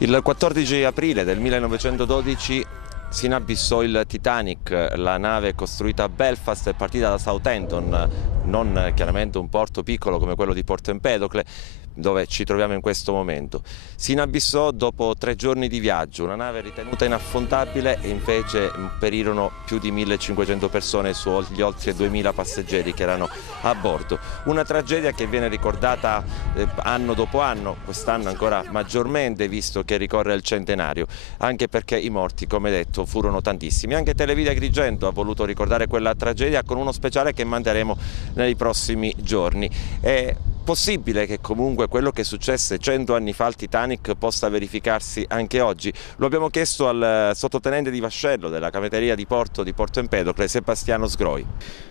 Il 14 aprile del 1912 si inabissò il Titanic, la nave costruita a Belfast e partita da Southampton, non chiaramente un porto piccolo come quello di Porto Empedocle, dove ci troviamo in questo momento. Si inabissò dopo 3 giorni di viaggio, una nave ritenuta inaffondabile, e invece perirono più di 1500 persone sugli oltre 2000 passeggeri che erano a bordo. Una tragedia che viene ricordata anno dopo anno, quest'anno ancora maggiormente visto che ricorre il centenario, anche perché i morti, come detto, furono tantissimi. Anche Televide Agrigento ha voluto ricordare quella tragedia con uno speciale che manderemo nei prossimi giorni. È possibile che comunque quello che successe 100 anni fa al Titanic possa verificarsi anche oggi? Lo abbiamo chiesto al sottotenente di vascello della Capitaneria di Porto Empedocle, Sebastiano Sgroi.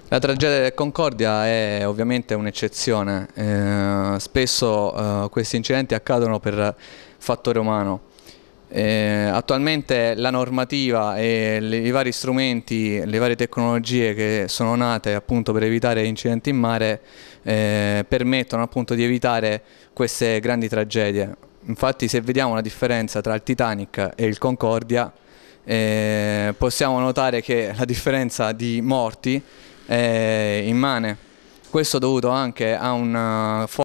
La tragedia del Concordia è ovviamente un'eccezione, spesso questi incidenti accadono per fattore umano. Attualmente la normativa e i vari strumenti, le varie tecnologie che sono nate appunto per evitare incidenti in mare permettono appunto di evitare queste grandi tragedie. Infatti, se vediamo la differenza tra il Titanic e il Concordia, possiamo notare che la differenza di morti è immane. Questo dovuto anche a un